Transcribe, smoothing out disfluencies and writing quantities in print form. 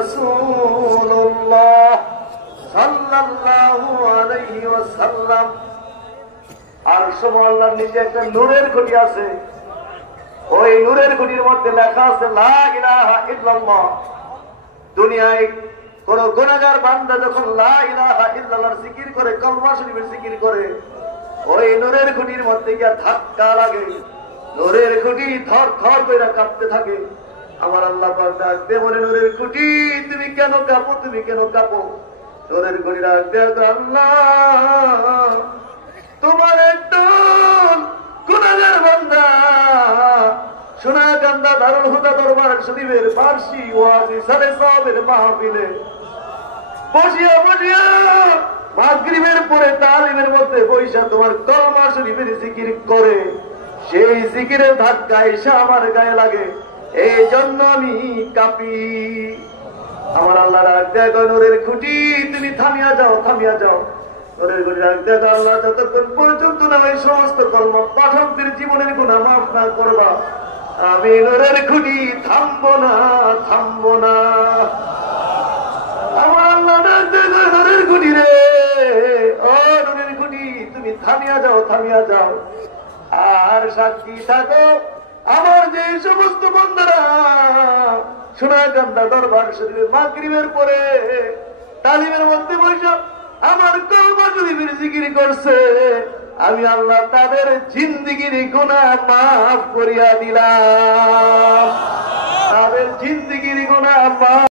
রাসূলুল্লাহ সাল্লাল্লাহু আলাইহি ওয়াসাল্লাম। আর সময় আল্লাহর নিচে একটা নূরের খুঁটি আছে, ওই নূরের খুঁটির মধ্যে লেখা আছে লা ইলাহা ইল্লাল্লাহ। দুনিয়ায় কোন গুনাহগার বান্দা যখন লা ইলাহা ইল্লাল্লাহর জিকির করে, কলমা শরীফের জিকির করে, ওই নূরের খুঁটির মধ্যে গিয়া ধাক্কা লাগে, নূরের খুঁটি থর থর করে কাঁপতে থাকে। আমার আল্লাহ পাক ডাকতে বলে, নূরের খুঁটি তুমি কেন কাঁপো, তুমি কেন কাঁপো? নূরের খুঁটি ডাকতে, আল্লাহ তোমার একজন গুনাহগার বান্দা সোনাকান্দা দারুল হুদা দরবার শরীফের ফার্সি ওয়াজি সারে সাহেবের মাহফিলে বসিয়া বসিয়া মাগরিবের পরে তালিমের মধ্যে বৈশা তোমার কলমা শরীফের জিকির করে, সেই জিকিরের ধাক্কা এসে আমার গায়ে লাগে, এই জন্য আমি কাঁপি। আমার আল্লাহ রাখতে নূরের খুঁটি তুমি থামিয়া যাও, থামিয়া যাও। নূরের খুঁটি রাখতে আল্লাহ যতক্ষণ পর্যন্ত না ওই সমস্ত কলমা পাঠকদের জীবনের গুনাহ মাফ না করবা, আমি নূরের খুঁটি থামবো না, থামবো না। আমার আল্লাহ ডাকতে নূরের খুঁটি রে, ও নূরের খুঁটি তুমি থামিয়া যাও, থামিয়া যাও। আর সাক্ষী থাকো আমার যে সমস্ত বন্ধুরা সোনাকান্দা দরবার শরীফে মাগরিবের পরে তালিমের মধ্যে বসে আমার কলমা শরীফের জিকির করছে, আমি আল্লাহ তাদের জিন্দেগির গুনাহ মাফ করিয়া দিলাম, তাদের জিন্দেগির গুনাহ মাফ